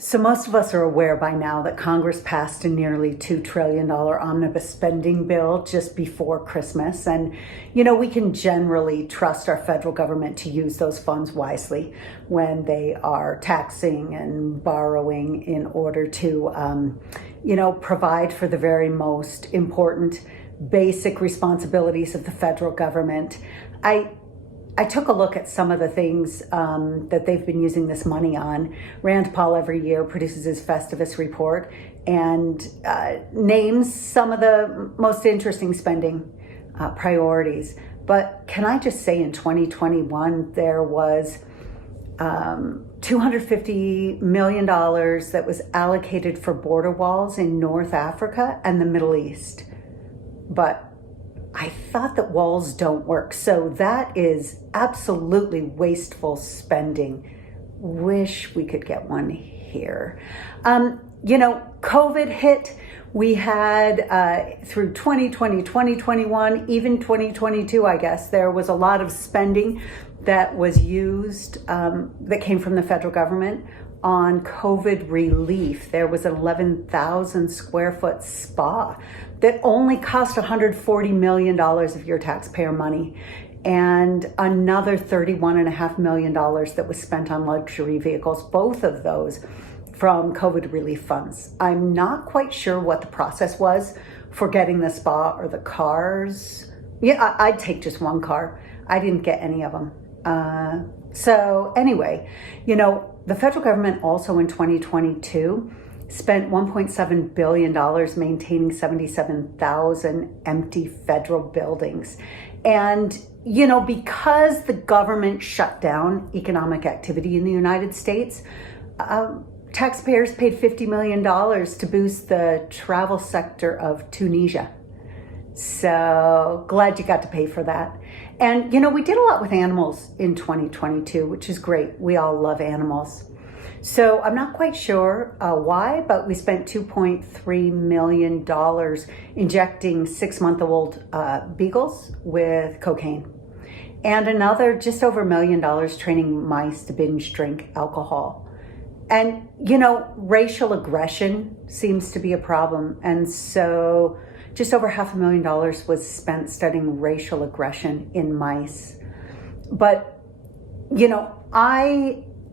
So most of us are aware by now that Congress passed a nearly $2 trillion omnibus spending bill just before Christmas. And, we can generally trust our federal government to use those funds wisely when they are taxing and borrowing in order to, provide for the very most important basic responsibilities of the federal government. I took a look at some of the things that they've been using this money on. Rand Paul every year produces his Festivus report and names some of the most interesting spending priorities. But can I just say in 2021, there was $250 million that was allocated for border walls in North Africa and the Middle East. But I thought that walls don't work. So that is absolutely wasteful spending. Wish we could get one here. COVID hit. We had through 2020, 2021, even 2022, I guess, there was a lot of spending that was used that came from the federal government on COVID relief. There was an 11,000 square foot spa that only cost $140 million of your taxpayer money, and another $31.5 million that was spent on luxury vehicles, both of those from COVID relief funds. I'm not quite sure what the process was for getting the spa or the cars. Yeah, I'd take just one car. I didn't get any of them. So anyway, the federal government also in 2022 spent $1.7 billion maintaining 77,000 empty federal buildings. And, because the government shut down economic activity in the United States, taxpayers paid $50 million to boost the travel sector of Tunisia. So glad you got to pay for that. And, we did a lot with animals in 2022, which is great. We all love animals. So I'm not quite sure why, but we spent $2.3 million injecting 6-month-old beagles with cocaine. And another just over $1 million training mice to binge drink alcohol. And, racial aggression seems to be a problem. And so just over $500,000 was spent studying racial aggression in mice. But,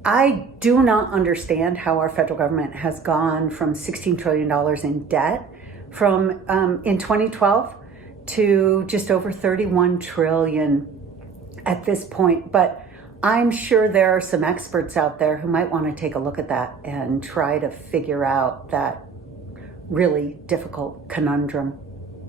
I do not understand how our federal government has gone from $16 trillion in debt from in 2012 to just over 31 trillion at this point. But I'm sure there are some experts out there who might want to take a look at that and try to figure out that really difficult conundrum.